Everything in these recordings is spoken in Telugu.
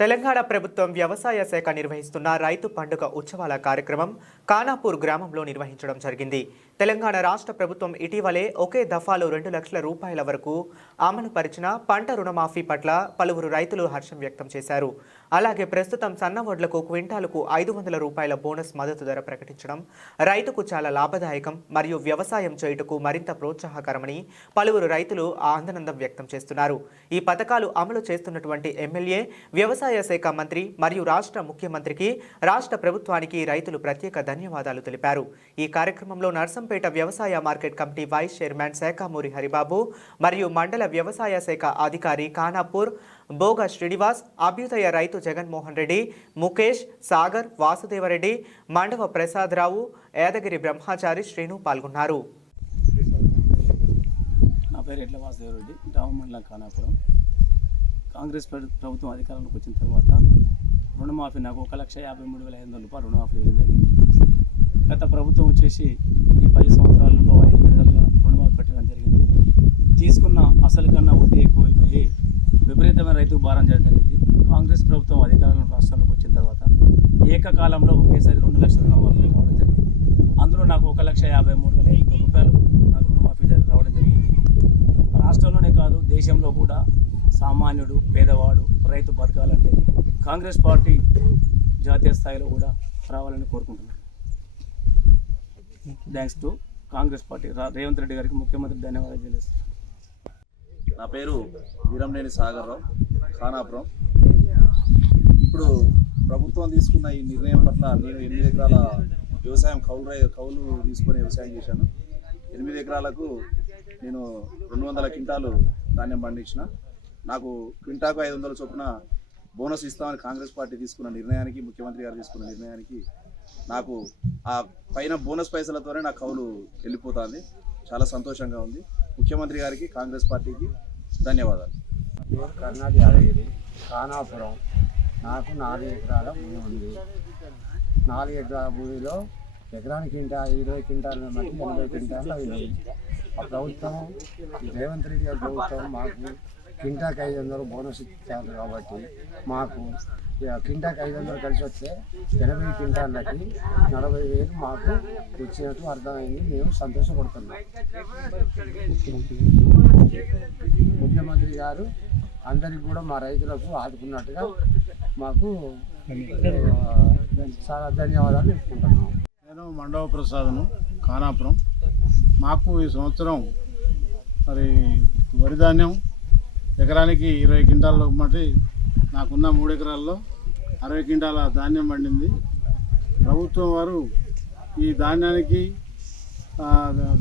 తెలంగాణ ప్రభుత్వం వ్యవసాయ శాఖ నిర్వహిస్తున్న రైతు పండుగ ఉత్సవాల కార్యక్రమం ఖానాపూర్ గ్రామంలో నిర్వహించడం జరిగింది. తెలంగాణ రాష్ట్ర ప్రభుత్వం ఇటీవలే ఒకే దఫాలో 2 లక్షల రూపాయల వరకు అమలు పరిచిన పంట రుణమాఫీ పట్ల పలువురు రైతులు హర్షం వ్యక్తం చేశారు. అలాగే ప్రస్తుతం సన్నవడ్లకు క్వింటాలుకు 500 రూపాయల బోనస్ మద్దతు ధర ప్రకటించడం రైతుకు చాలా లాభదాయకం మరియు వ్యవసాయం చేయుటకు మరింత ప్రోత్సాహకరమని పలువురు రైతులు ఆనందం వ్యక్తం చేస్తున్నారు. ఈ పథకాలు అమలు చేస్తున్నటువంటి ఎమ్మెల్యే, వ్యవసాయ శాఖ మంత్రి మరియు రాష్ట్ర ముఖ్యమంత్రికి, రాష్ట్ర ప్రభుత్వానికి రైతులు ప్రత్యేక ధన్యవాదాలు తెలిపారు. ఈ కార్యక్రమంలో నర్సంపేట వ్యవసాయ market committee vice chairman Sakhamuri Haribabu మరియు మండల వ్యవసాయ శాఖ అధికారి ఖానాపూర్ బోగ శ్రీనివాస్, అభ్యుదయ రైతు జగన్మోహన్ రెడ్డి, ముఖేష్, సాగర్, వాసుదేవరెడ్డి, మండవ ప్రసాదరావు, యాదగిరి బ్రహ్మచారి శ్రీను పాల్గొన్నారు. నా పేరు ఎడ్ల వాసుదేవరెడ్డి, గ్రామ మండలం ఖానాపురం. కాంగ్రెస్ ప్రభుత్వం అధికారంలోకి వచ్చిన తర్వాత రుణమాఫీ నాకు 1,53,500 రూపాయలు రుణమాఫీ చేయడం జరిగింది. గత ప్రభుత్వం వచ్చేసి ఈ 10 సంవత్సరాలలో 5 విడతలుగా రుణమాఫీ పెట్టడం జరిగింది. తీసుకున్న అసలు కన్నా వడ్డీ ఎక్కువైపోయి విపరీతమైన రైతుకు భారం చేయడం జరిగింది. కాంగ్రెస్ ప్రభుత్వం అధికారంలో రాష్ట్రాల్లోకి వచ్చిన తర్వాత ఏకకాలంలో ఒకేసారి 2 లక్షల రుణమాఫీ రావడం జరిగింది. అందులో నాకు 1,53,500 రూపాయలు నాకు రుణమాఫీ రావడం జరిగింది. రాష్ట్రంలోనే కాదు, దేశంలో కూడా సామాన్యుడు, పేదవాడు, రైతు బతకాలంటే కాంగ్రెస్ పార్టీ జాతీయ స్థాయిలో కూడా రావాలని కోరుకుంటున్నాను. Thanks to Congress party, Revanth Reddy గారికి ముఖ్యమంత్రి ధన్యవాదాలు తెలియజేస్తున్నాను. నా పేరు వీరంనేని సాగర్రావు, ఖానాపురం. ఇప్పుడు ప్రభుత్వం తీసుకున్న ఈ నిర్ణయం పట్ల నేను 8 ఎకరాల వ్యవసాయం కౌలు తీసుకొని వ్యవసాయం చేశాను. 8 ఎకరాలకు నేను 200 క్వింటాలు ధాన్యం పండించిన. నాకు క్వింటాకు 500 చొప్పున బోనస్ ఇస్తామని కాంగ్రెస్ పార్టీ తీసుకున్న నిర్ణయానికి, ముఖ్యమంత్రి గారు తీసుకున్న నిర్ణయానికి నాకు ఆ పైన బోనస్ పైసలతోనే నా కౌలు వెళ్ళిపోతుంది. చాలా సంతోషంగా ఉంది. ముఖ్యమంత్రి గారికి, కాంగ్రెస్ పార్టీకి ధన్యవాదాలు. కర్ణాటక యాదగిరి, ఖానాపురం. నాకు 4 ఎకరాల భూమి ఉంది. 4 ఎకరాల భూమిలో ఎకరానికి 20 క్వింటాల మట్టి 80 క్వింటాలు అయింది. ఆ ప్రభుత్వం, రేవంత్ రెడ్డి గారి ప్రభుత్వం మాకు క్వింటాకి 500 బోనస్ ఇచ్చారు కాబట్టి మాకు క్వింటాకి 500 కలిసి వస్తే 80 క్వింటాలకి 40,000 మాకు వచ్చినట్టు అర్థమైంది. మేము సంతోషపడుతున్నాం. ముఖ్యమంత్రి గారు అందరికి కూడా మా రైతులకు ఆదుకున్నట్టుగా మాకు చాలా ధన్యవాదాలు చెప్పుకుంటున్నాం. నేను మండవ ప్రసాదను, ఖానాపురం. మాకు ఈ సంవత్సరం మరి వరి ధాన్యం ఎకరానికి 20 క్వింటాల మట్టి, నాకున్న 3 ఎకరాల్లో 60 క్వింటాల ధాన్యం పండింది. ప్రభుత్వం వారు ఈ ధాన్యానికి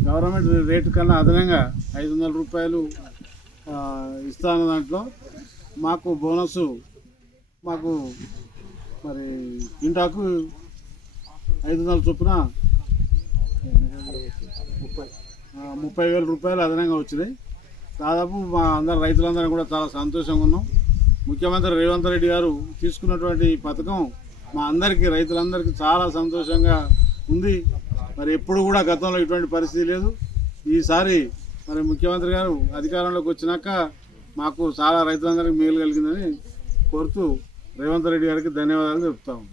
గవర్నమెంట్ రేటు కన్నా అదనంగా 500 రూపాయలు ఇస్తాను. దాంట్లో మాకు బోనస్ మాకు మరి క్వింటాకు 500 చొప్పున 30,000 రూపాయలు అదనంగా వచ్చినాయి. దాదాపు మా అందరు రైతులందరూ కూడా చాలా సంతోషంగా ఉన్నాం. ముఖ్యమంత్రి రేవంత్ రెడ్డి గారు తీసుకున్నటువంటి ఈ పథకం మా అందరికీ, రైతులందరికీ చాలా సంతోషంగా ఉంది. మరి ఎప్పుడు కూడా గతంలో ఇటువంటి పరిస్థితి లేదు. ఈసారి మరి ముఖ్యమంత్రి గారు అధికారంలోకి వచ్చినాక మాకు చాలా రైతులందరికీ మేలు కలిగిందని కోరుతూ రేవంత్ రెడ్డి గారికి ధన్యవాదాలు చెప్తాము.